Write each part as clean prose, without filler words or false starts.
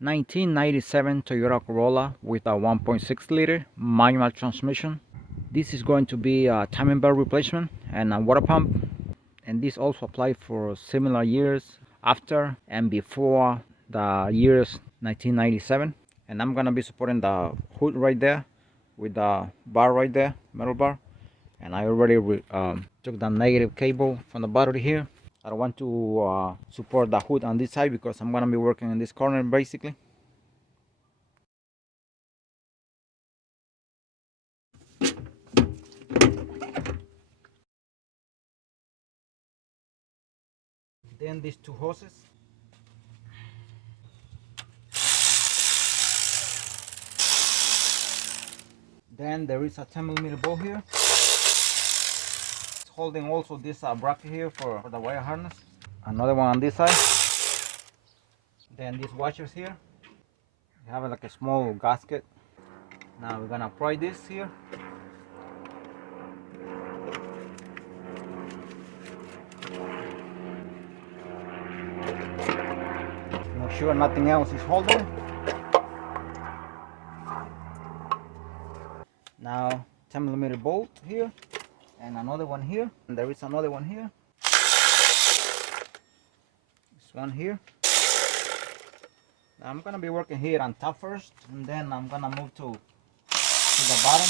1997 Toyota Corolla with a 1.6 liter manual transmission. This is going to be a timing belt replacement and a water pump, and this also applies for similar years after and before the years 1997. And I'm gonna be supporting the hood right there with the bar right there, metal bar. And I already took the negative cable from the battery here. I don't want to support the hood on this side because I'm gonna be working in this corner basically. Then these two hoses. Then there is a 10mm bolt here. It's holding also this bracket here for the wire harness. Another one on this side. Then these washers here. You have like a small gasket. Now we're gonna apply this here. Make sure nothing else is holding. Now 10mm bolt here and another one here, and there is another one here. This one here. Now I'm gonna be working here on top first, and then I'm gonna move to the bottom.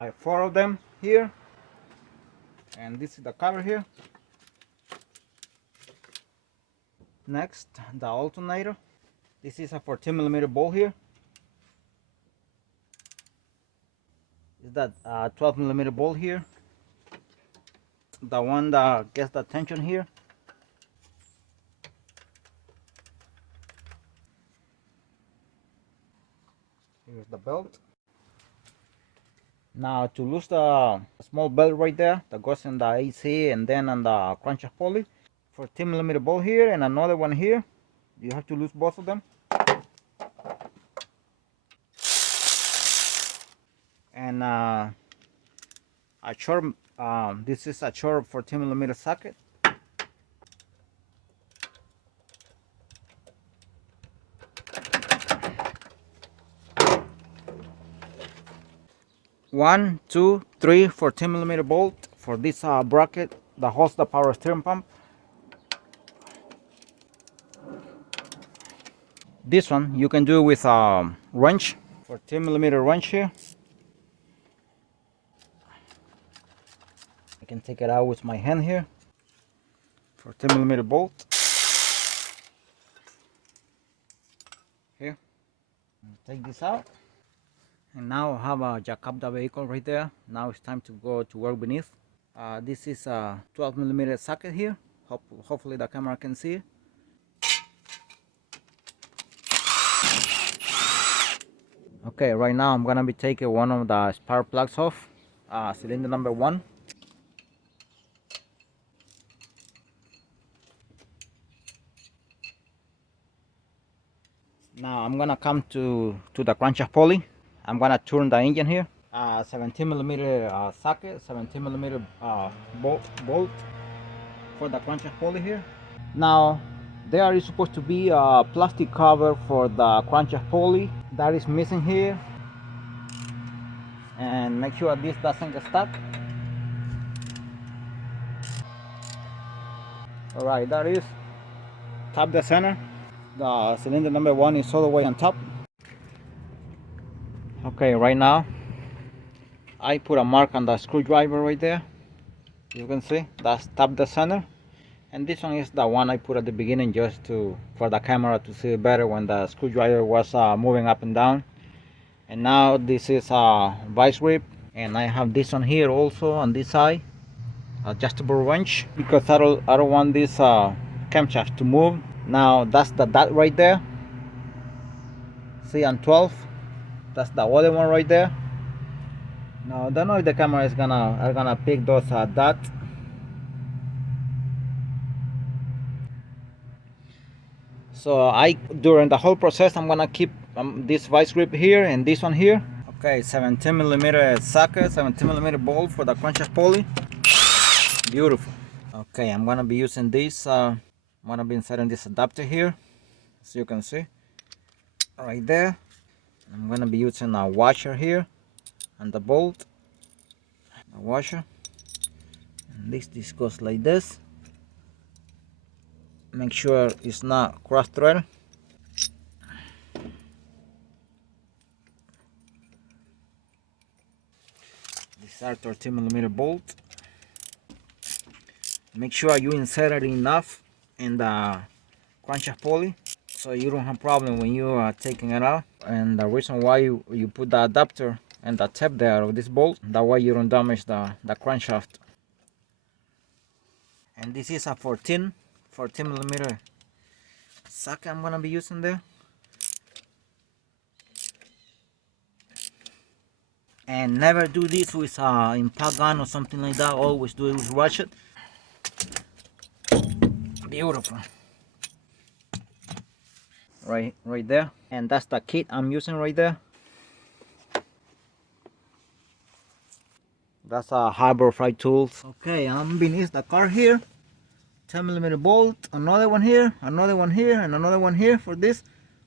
I have 4 of them here, and this is the cover here. Next, the alternator. This is a 14mm bolt here. Is that 12mm bolt here? The one that gets the tension here. Here's the belt. Now to lose the small belt right there that goes in the AC and then on the crankshaft pulley, 14mm bolt here and another one here. You have to lose both of them. And a short, this is a short 14mm socket. One, two, three 14mm bolt for this bracket that holds the power steering pump. This one you can do with a wrench, 14mm wrench here. I can take it out with my hand here. 14mm bolt. Here. Take this out. And now I have a jack up the vehicle right there. Now it's time to go to work beneath. This is a 12mm socket here. Hopefully the camera can see it. Okay, right now I'm gonna be taking one of the spark plugs off, cylinder number 1. Now I'm gonna come to the crankshaft pulley. I'm gonna turn the engine here. 17mm socket, 17mm bolt for the crankshaft pulley here. Now there is supposed to be a plastic cover for the crankshaft pulley that is missing here, and make sure this doesn't get stuck. Alright, that is top the center. The cylinder number 1 is all the way on top. Okay, right now I put a mark on the screwdriver right there. You can see that's top the center, and this one is the one I put at the beginning just for the camera to see better when the screwdriver was moving up and down. And now this is a vice grip, and I have this one here also on this side, adjustable wrench, because I don't want this camshaft to move. Now that's the dot right there. See, on 12. That's the other one right there. Now I don't know if the camera is gonna pick those dots. So during the whole process I'm gonna keep this vice grip here and this one here. Okay, 17mm socket, 17mm bolt for the crankshaft pulley. Beautiful. Okay, I'm gonna be using this. I'm gonna be inserting this adapter here, as you can see, right there. I'm gonna be using a washer here and the bolt, the washer. And this goes like this. Make sure it's not cross-threaded. These are 13mm bolt. Make sure you insert it enough in the crankshaft pulley so you don't have problem when you are taking it out. And the reason why you put the adapter and the tip there of this bolt, that way you don't damage the crankshaft. And this is a 14mm socket I'm gonna be using there. And never do this with impact gun or something like that. Always do it with ratchet. Beautiful. Right there. And that's the kit I'm using right there. That's a Harbor Freight tools. Okay, I'm beneath the car here. 10mm bolt, another one here, another one here, and another one here for this.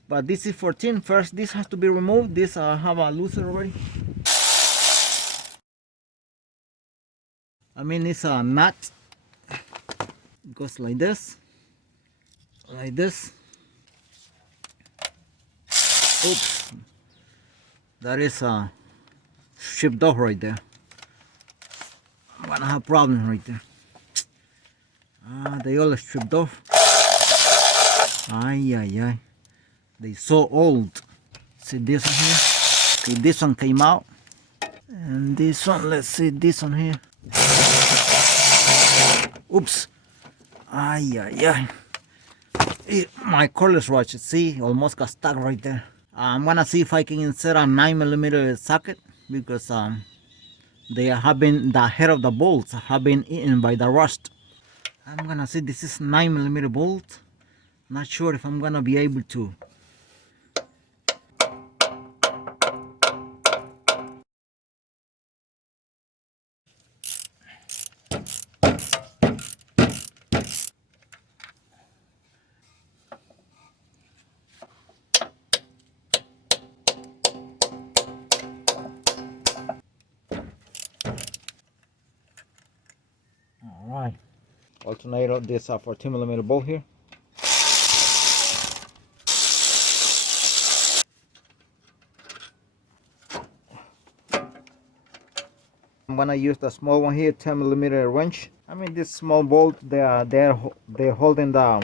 But this is 14. First, this has to be removed. This have a looser already. I mean, it's a nut. It goes like this. Like this. Oops. That is stripped off right there. I'm gonna have problems right there. They all stripped off. Ay. They so old. See this one here? See, this one came out. And this one, let's see this one here. Oops. Ay. My cordless ratchet, see, almost got stuck right there. I'm gonna see if I can insert a 9mm socket because they have been, the head of the bolts have been eaten by the rust. I'm gonna see, this is 9mm bolt. Not sure if I'm gonna be able to. Alright. Alternator, this 14mm bolt here. I'm gonna use the small one here, 10mm wrench. I mean, this small bolt, they're holding the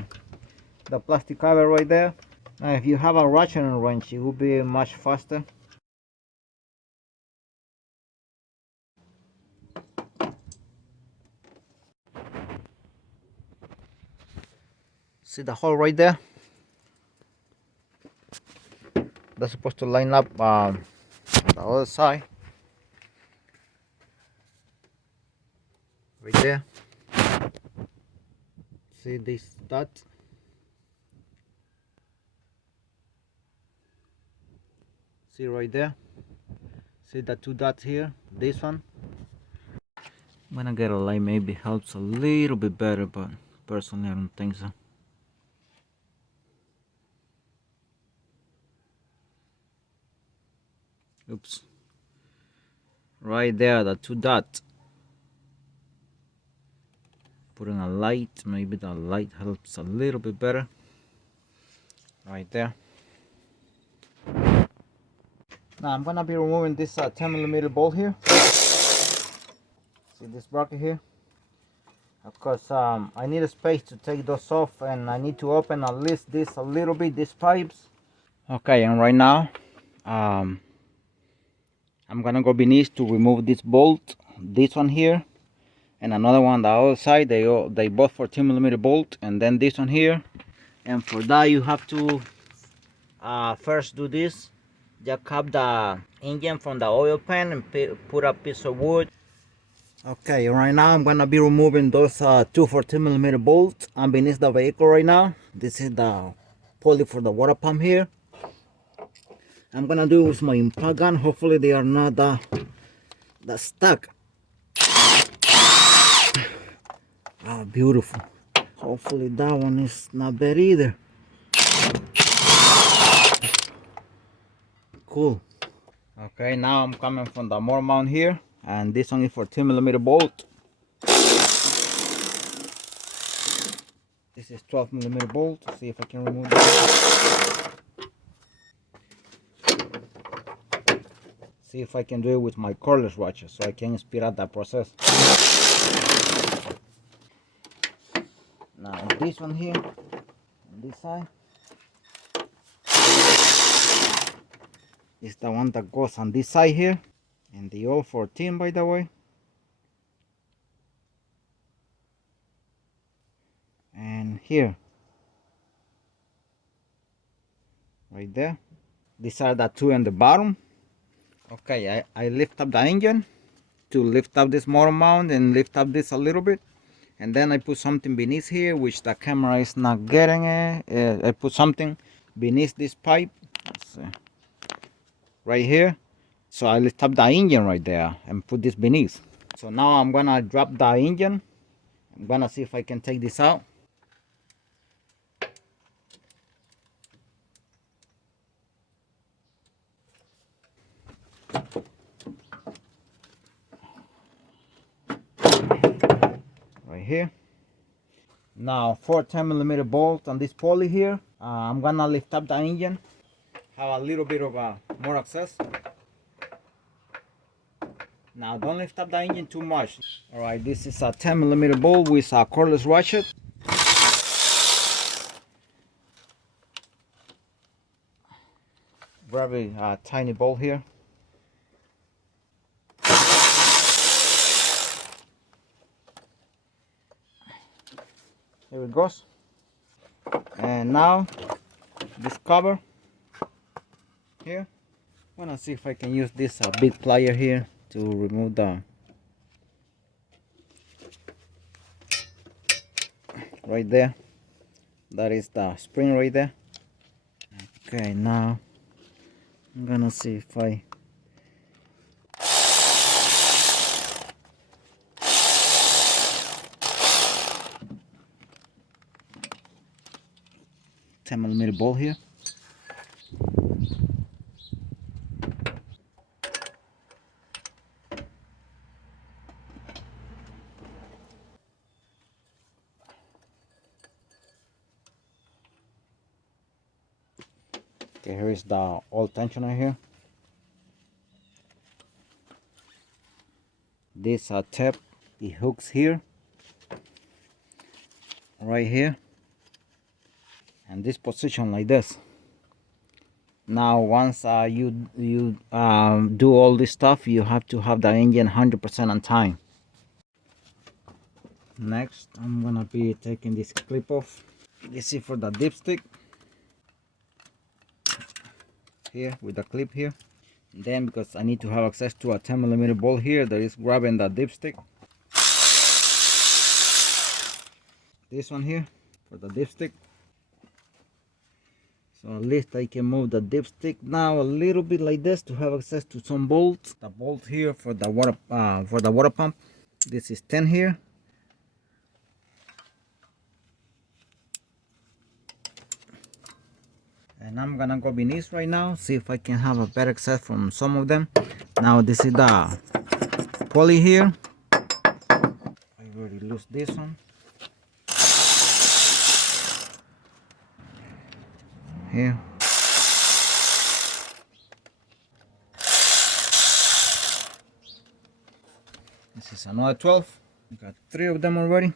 plastic cover right there. Now, if you have a ratchet and wrench, it will be much faster. See the hole right there? That's supposed to line up on the other side. Right there. See this dot? See right there? See the two dots here? This one? I'm gonna get a light, maybe helps a little bit better, but personally I don't think so. Oops. Right there, the two dots. Putting a light, maybe the light helps a little bit better. Right there. Now I'm gonna be removing this 10mm bolt here. See this bracket here? Of course, I need a space to take those off, and I need to open at least this a little bit, these pipes. Okay, and right now, I'm gonna go beneath to remove this bolt, this one here, and another one on the other side. They both 14mm bolt, and then this one here. And for that, you have to first do this. Jack up the engine from the oil pan and put a piece of wood. Okay, right now I'm gonna be removing those two 14mm bolts beneath the vehicle right now. This is the pulley for the water pump here. I'm gonna do it with my impact gun. Hopefully they are not that stuck. Oh, beautiful. Hopefully that one is not bad either. Cool. Okay, now I'm coming from the motor mount here, and this one is for 2mm bolt. This is 12mm bolt. See if I can remove that. See if I can do it with my cordless watcher, so I can speed up that process. Now this one here, on this side, is the one that goes on this side here, and the old 14, by the way. And here, right there. These are the two in the bottom. Okay, I lift up the engine to lift up this motor mount and lift up this a little bit. And then I put something beneath here, which the camera is not getting it. I put something beneath this pipe. Let's see. Right here. So I lift up the engine right there and put this beneath. So now I'm gonna drop the engine. I'm gonna see if I can take this out. Right here. Now 4 10mm bolts on this pulley here. I'm gonna lift up the engine. Have a little bit of more access. Now don't lift up the engine too much. Alright, this is a 10mm bolt with a cordless ratchet. Very tiny bolt here. Here it goes. And now this cover here. I want to see if I can use this big plier here to remove the right there. That is the spring right there. Okay, now I'm gonna see if I $10mm bolt here. Okay, here is the oil tensioner here. This tap, the hooks here, right here, and this position like this. Now once you do all this stuff, you have to have the engine 100% on time. Next, I'm gonna be taking this clip off. This is for the dipstick here with the clip here. And then because I need to have access to a 10mm bolt here that is grabbing the dipstick. This one here for the dipstick. So at least I can move the dipstick now a little bit like this to have access to some bolts. The bolt here for the water pump. This is 10 here. And I'm gonna go beneath right now, see if I can have a better access from some of them. Now this is the pulley here. I already lost this one. Here. This is another 12. I got 3 of them already.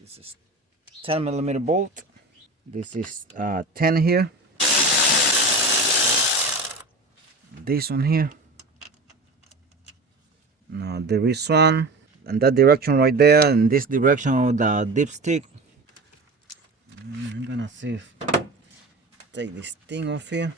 This is 10mm bolt. This is 10 here. This one here. Now there is one, and that direction right there, and this direction of the dipstick. I'm gonna see if take this thing off here.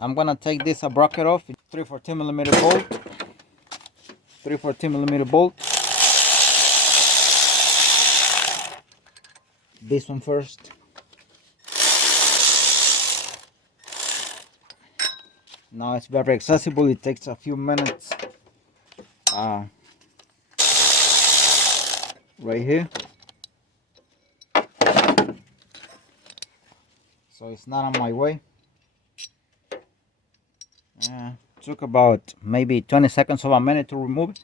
I'm gonna take this bracket off. 314mm bolt. 314mm bolt. This one first. Now it's very accessible. It takes a few minutes. Right here. So it's not on my way. Took about maybe 20 seconds of a minute to remove it.